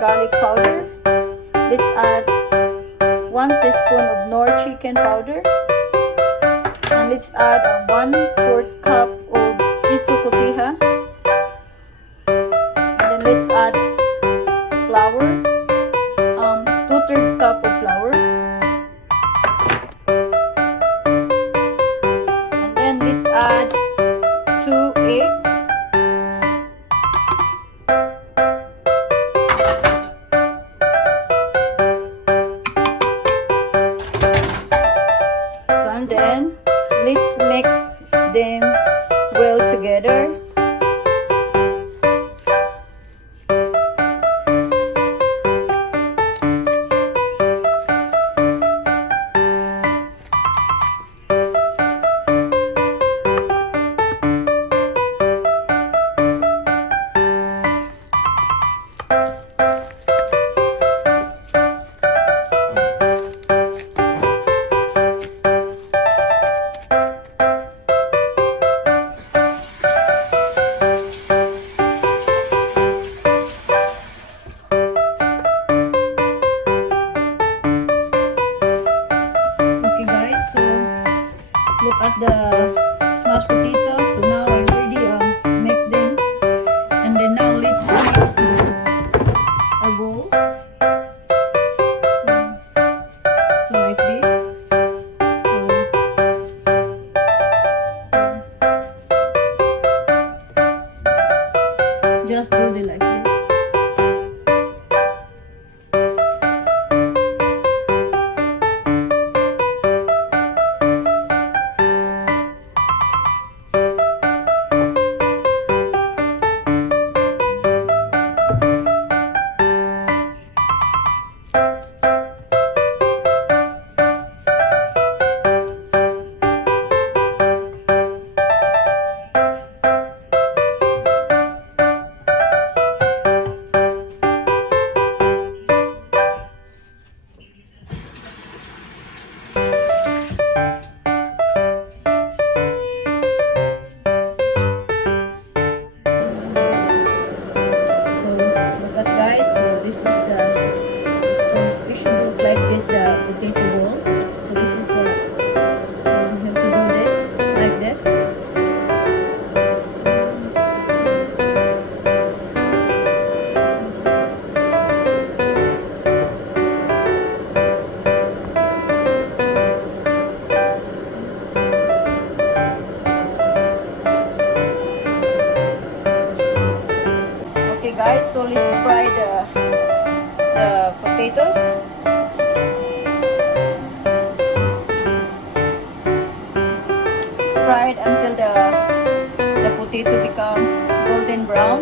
garlic powder. Let's add 1 teaspoon of knorr chicken powder. And let's add 1/4 cup of queso cotija. And then let's add flour, 2/3 cup of flour. And then let's add 2 eggs. And then let's mix them well together. Look at the smashed potatoes. So now I already mixed them, and then now let's make a bowl. So like this. So just do it like this. Potato bowl. So this is the, so you have to do this like this. Okay guys, so let's fry the potatoes. Fried until the potato become golden brown.